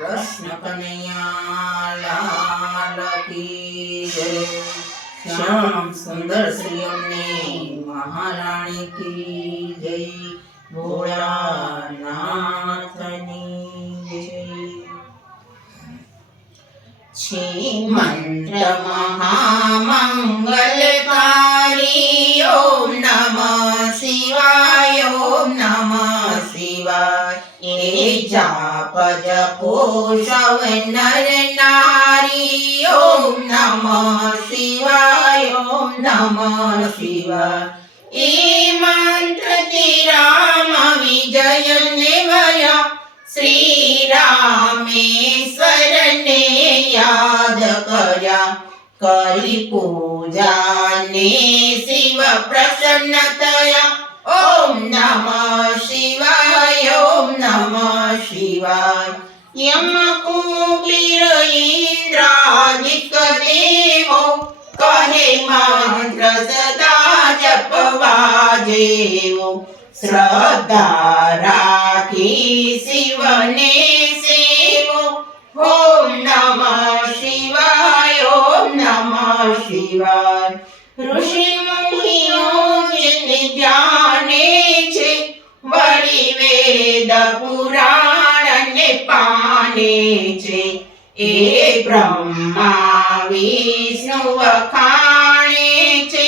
कृष्ण कन्हैया लाल की जय। श्याम सुंदर श्री अम्मे महारानी की जय। भोलानाथनी जय। छे मंत्र महामंगलकारी ओम नमः शिवाय ओम नमः शिवाय। ए जाप जपो सव नर नारी ओम नमः शिवाय ओम नमः शिवाय। ए मंत्र राम विजय निवया श्री रामेश्वर ने याद कर्या। करी पूजा ने शिव प्रसन्न थया। ओम नमः शिवाय ओम नमः शिवाय। यम कुबेर इंद्रादिक देवो कहे मंत्र सदा जपवा जेवो। श्रद्धा राखी शिवने सेवो। ओम नमः शिवाय ओम नमः शिवाय। ऋषि मुनियों जिने जाने छे वળી વેદ પુરાણ ને પાને છે। એ બ્રહ્મા વિષ્ણુ વખાણે છે।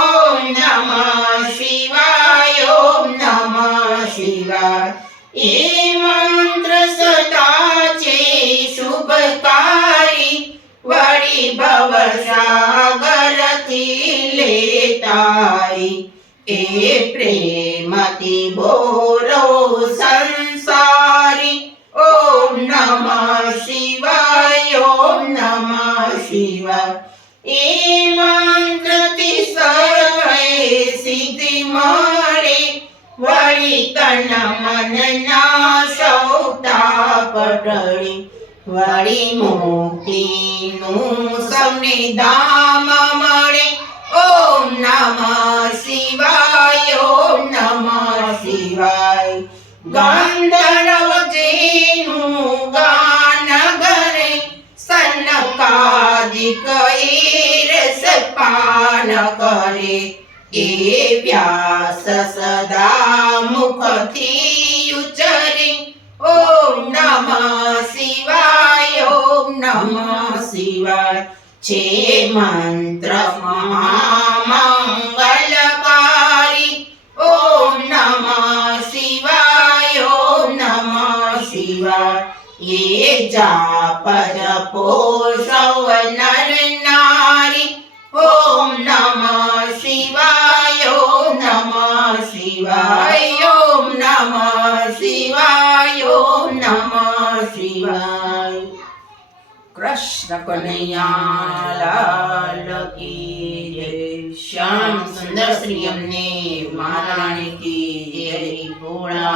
ઓમ નમઃ શિવાય ઓમ નમઃ શિવાય। એ મંત્ર સદા છે શુભકારી વળી ભવ સાગરથી લેતારી। એ પ્રેમથી બોલો સંસારી। ઓમ નમઃ શિવાય ઓમ નમઃ શિવાય। એ મંત્રથી સર્વે સિદ્ધિ મળે વળી તન મનના સૌ તાપ ટળે। વળી મુક્તિનું સૌને ધામ મળે। ઓમ નમઃ શિવાય ઓમ નમઃ શિવાય। ગંધર્વ જેનું ગાન ગરે સનકાદિક રસપાન કરે। એ વ્યાસ સદા મુખથી ઉચ્ચરે। ઓમ નમઃ શિવાય ઓમ નમઃ શિવાય। છે મંત્ર મહામંગલકારી ઓમ નમઃ શિવાય ઓમ નમઃ શિવાય। એ જાપ જપો સૌ નર નારી। ઓમ નમઃ શિવાય ઓમ નમઃ શિવાય। ઓમ નમઃ શિવાય ઓમ નમઃ શિવાય। कृष्ण कन्हैया लाल की जय। श्याम सुंदर श्री अम्मे महारानी की जय। भोला